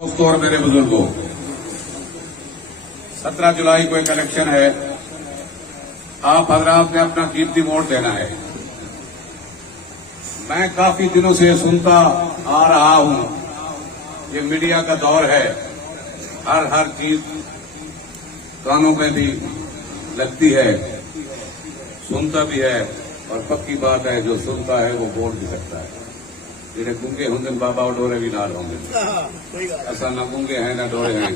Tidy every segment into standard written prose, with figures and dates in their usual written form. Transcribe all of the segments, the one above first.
दोस्तों और मेरे बुजुर्गों, 17 जुलाई को एक इलेक्शन है। आप हजरात ने अपना कीमती वोट देना है। मैं काफी दिनों से सुनता आ रहा हूं, ये मीडिया का दौर है, हर चीज कानों में भी लगती है, सुनता भी है, और पक्की बात है जो सुनता है वो बोल भी सकता है। जेडे गूंगे होंगे बाबा और डोरे भी नाल होंगे, ऐसा ना गूंगे हैं ना डोरे हैं।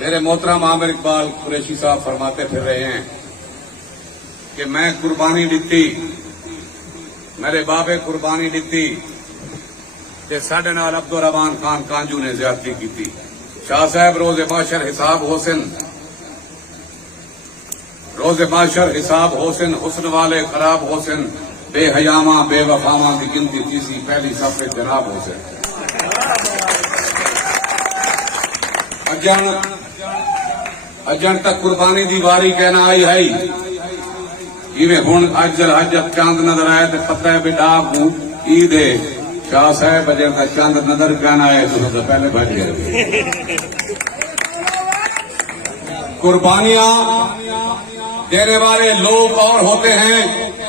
मेरे मोहतरम आमिर इकबाल कुरैशी साहब फरमाते फिर रहे हैं कि मैं कुर्बानी दिती, मेरे बाबे कुर्बानी दिती ते साडे नाल अब्दुल रहमान खान कांजू ने ज्यादती की थी। शाह साहब रोज़े माशर हिसाब होसन, रोज़े माशर हिसाब होसन, हुस्न वाले खराब होसन, बेहयामा बेवफामा की गिनती तीसरी पहली सफे जनाब होसन। अजन तक कुर्बानी दी वारी कहना आई है, इवें हुण अजल हजत चांद नजर आए तो पता है बेटा ईद है। शाह साहब अजन का चांद नजर कहना है तो पहले बच गए। कुर्बानियां देने वाले लोग और होते हैं,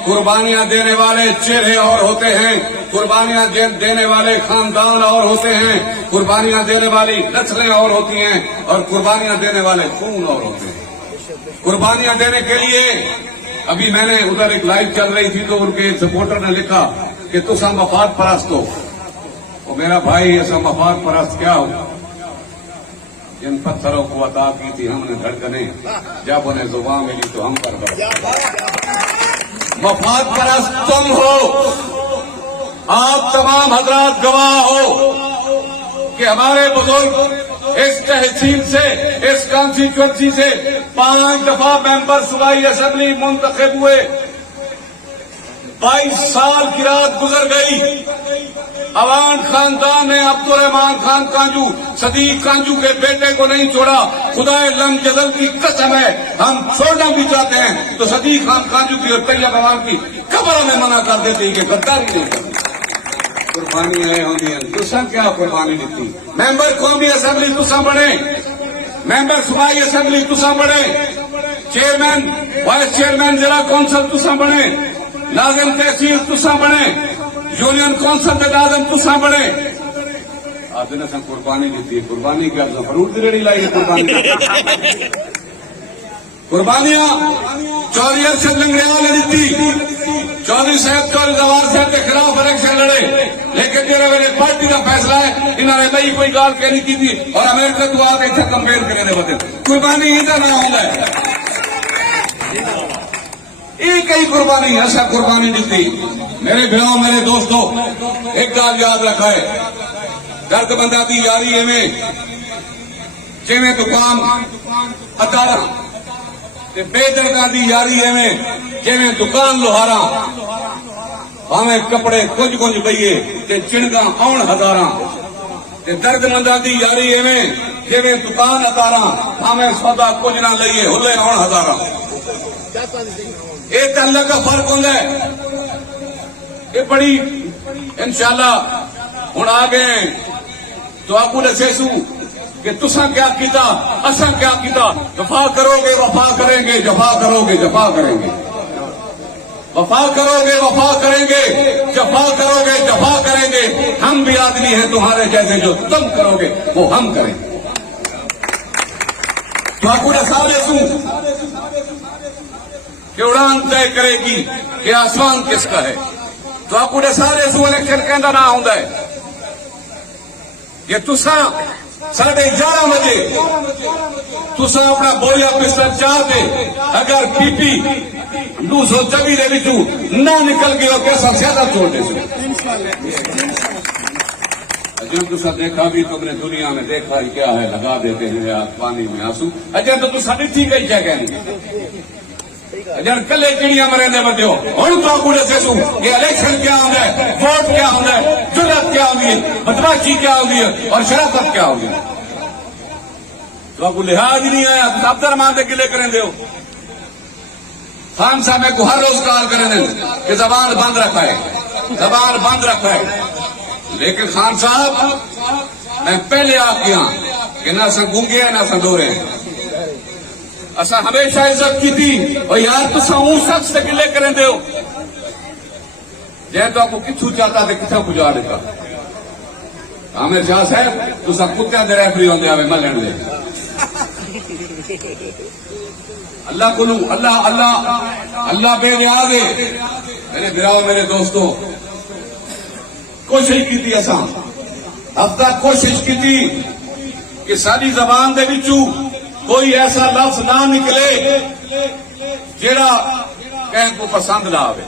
कुर्बानियां देने वाले चेहरे और होते हैं, कुर्बानियां देने वाले खानदान और होते हैं, कुर्बानियां देने वाली नस्लें और होती हैं, और कुर्बानियां देने वाले खून और होते हैं। कुर्बानियां देने के लिए अभी मैंने उधर एक लाइव चल रही थी तो उनके सपोर्टर ने लिखा कि तुसा मफाद परस्त हो। वो मेरा भाई ऐसा मफाद परस्त क्या हो? जिन पत्थरों को अता की थी हमने धड़कने, जब उन्हें जुबान मिली तो हम पर मफाद परस्त तुम हो। आप तमाम हजरात गवाह हो कि हमारे बुजुर्ग इस तहसील से, इस कॉन्स्टिट्यूएंसी से 5 दफा मेंबर सूबाई असेंबली मुंतखब हुए। 22 साल की रात गुजर गई। अवान खानदान ने अब्दुल रहमान खान कांजू, सदीक कांजू के बेटे को नहीं छोड़ा। खुदाए लम जदल की कसम है, हम छोड़ना भी चाहते हैं तो सदीक खान कांजू की और तैयब अवान की कब्र में मना कर देते कि गद्दारी नहीं करती। कुर्बानी है होंगी, तुसा क्या कुर्बानी दी? मेंबर कौमी असेंबली तुसा बने, मेंबर सूबाई असेंबली तुसा बने, चेयरमैन वाइस चेयरमैन जिला कौंसल तुसा बने, नाज़िम तहसील तुसा बने, यूनियन कौंसल के नाज़िम तुसा बने। आज ने कुर्बानी दी। कुर्बानी क्या फरूट की रेड़ी लाई है? कुर्बानी कुर्बानियां चौधरी अरशद लंगड़ियाल ने दी। चौधरी साहब चौधरी जवाहर साहब के खिलाफ इलेक्शन लड़े, लेकिन जो मेरे पार्टी का फैसला है इन्होंने नई कोई गाल कहनी की थी और अमेरिका तो आके इतना कंपेयर करने बदल कुर्बानी इधर ना होगा। एक ही कुर्बानी ऐसा कुर्बानी दी। मेरे भाइयों मेरे दोस्तों, एक गाल याद रखा है, दर्दबंदा दी यारी है में जिमें दुकान अतारा बेदर्दा दी यारी है में जिमें दुकान लोहारा, भावे कपड़े कुछ बईए ते चिणगा आउण हजारा। दर्दमंदा दी यारी है में जिमें दुकान अतारा, भावे सौदा कुछ ना लईए हुले आउण हजारा। ये अल्लाह का फर्क होता है। ये बड़ी इंशाल्लाह हुण आ गए तो आपको दसेसू कि तुसा क्या किया, असा क्या किया। वफा करोगे वफा करेंगे, जफा करोगे जफा करेंगे। वफा करोगे वफा करेंगे, जफा करोगे जफा करेंगे। हम भी आदमी हैं तुम्हारे जैसे, जो तुम करोगे वो हम करेंगे। तो आपको दसासू कि उड़ान तय करेगी कि आसमान किसका है। तो आपको सारे सू इलेक्शन कहना ना होंगे कि तुसा 11:30 बजे तुसा अपना बोया पिस्टल चाहते, अगर पीपी 224 बिचू ना निकल गए कैसा ज्यादा छोटे से अजय तुसा देखा भी तुमने दुनिया में देखा ही क्या है, लगा देते हैं पानी में आंसू। अजय तो तुसा ठीक है क्या कहनी जन कले चिड़िया मरेंदे बंदे हो। हूं तो आपको दसेसू कि इलेक्शन क्या होता है, वोट क्या होता है, जुर्रत क्या होती है, बदमाशी क्या होती है और शराफत क्या होती है। तो आपको लिहाज ही नहीं है, आप रहमान के गिले करेंदे हो। खान साहब को हर रोज कॉल करेंगे कि जबान बंद रखा है, जबान बंद रखा है। लेकिन खान साहब میں پہلے آ گیا کہ نہ سا گونگے ہیں نہ سا دورے ہیں. اسا ہمیشہ عزت کی تھی اور یار تسا اون شخص سے گلے کریں دے ہو جے تو آپ کو کتھو چاہتا تھے کتھا پجا دیتا. عامر شاہ صاحب تسا کتیا دے ریفری ہوندے آوے ملن دے. اللہ کو اللہ بے نیاز ہے. میرے براؤ میرے دوستو کوشش کی تھی اساں ہفتہ کوشش کی تھی کہ ساری زبان دے وچوں کوئی ایسا لفظ نہ نکلے جیڑا کہیں کو پسند نہ آوے.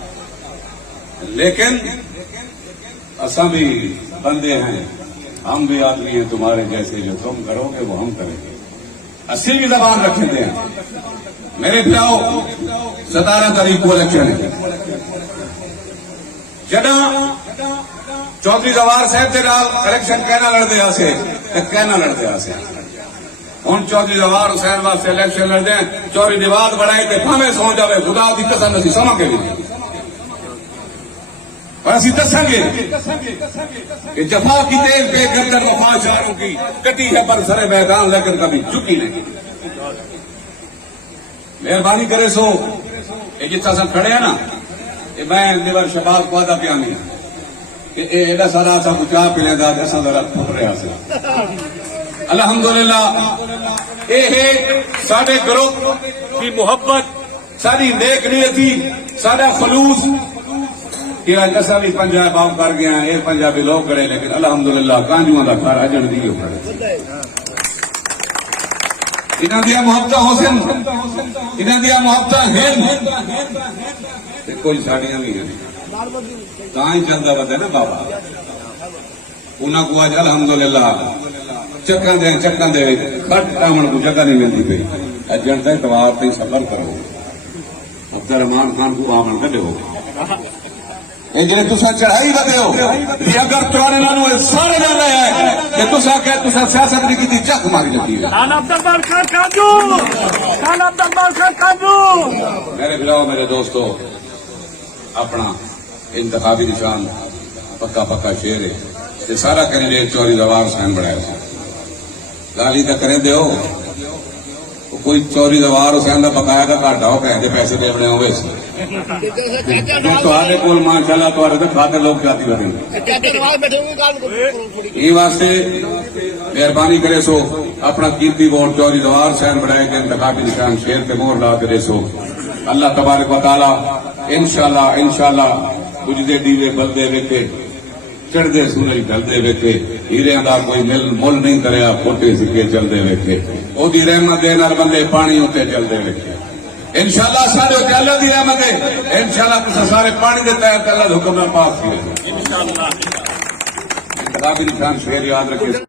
لیکن اساں بھی بندے ہیں ہم بھی آدمی ہیں تمہارے جیسے جو تم کرو گے وہ ہم کریں گے. اسی بھی زبان رکھیں دے ہیں. میرے بھراؤ 17 تاریخ کو الیکشن ہے. جنا چودھری زوار صاحب کے نال الیکشن کہنا لڑتے آسے کہنا لڑتے آسے ہوں چودھری زوار حسین واسطے الیکشن لڑتے ہیں. چوری دیواد بڑھائی تے بھاویں سو جاوے خدا دی قسم اسی سما کے بھی اور اسی دسیں گے کہ جفا کی تیز بے گردن وفا شاروں کی کٹی ہے پر سرے میدان لیکن کبھی جھکی نہیں. مہربانی کرے سو یہ جتنا سب کھڑے ہیں نا یہ میں دیور شباب کو آدھا پیانی کہ ایڈا سارا سا کچھ چاہ پی لینا ایسا ذرا پھٹ رہا سے. الحمدللہ یہ سارے گروہ کی محبت ساری نیک نیتی سارا خلوص کہ ایسا بھی پنجاب باؤ کر گیا یہ پنجابی لوگ کرے لیکن الحمدللہ کانجواں کا گھر اجن دیو کھڑے. انہاں دیا محبت حسن انہاں دیا محبت ہند کوئی ساڑیاں بھی ہیں تاں ہی چلتا رہتا ہے نا بابا. انہاں کو آج الحمدللہ چکن دے کھٹ ٹامن کو جگہ نہیں ملتی پئی اجن تک توار تھی سفر کرو عبد الرحمان خان کو آمن کڈے ہو یہ جی تسا چڑھائی بدے ہو یہ اگر ترانے نالوں سارے جانا ہے کہ تسا کہ تسا سیاست نہیں کی چک ماری جاتی ہے. خان عبد البار خان کانجو خان عبد البار خان کانجو. میرے بلاؤ میرے دوستو اپنا انتخابی نشان پکا پکا شیر ہے یہ سارا کینڈیڈیٹ چوری زوار حسین بنایا سے گالی تو کریں دے ہو کوئی چوری زوار حسین کا بقایا کا گھاٹا ہو کہ پیسے دینے ہوئے تے کول ماشاء اللہ تو کھاتے لوگ جاتی یہ واسطے مہربانی کرے سو اپنا قیمتی ووٹ چوری زوار حسین بنائے کے انتخابی نشان شیر کے مہر لا کرے سو. اللہ تبارک و تعالی انشاءاللہ کچھ دے دیوے بلدے ویکھے چڑھتے سورج ڈلتے ویکھے ہیریاں دا کوئی مل نہیں کریا پھوٹے سکے چلتے ویکھے وہ رحمت دے نال بندے پانی اتنے چلتے ویکھے. انشاءاللہ سارے اللہ دی رحمت ہے. انشاءاللہ تساں سارے پانی دے تحت اللہ دے حکم نال پاس کیے انتخابی نشان شیر یاد رکھے.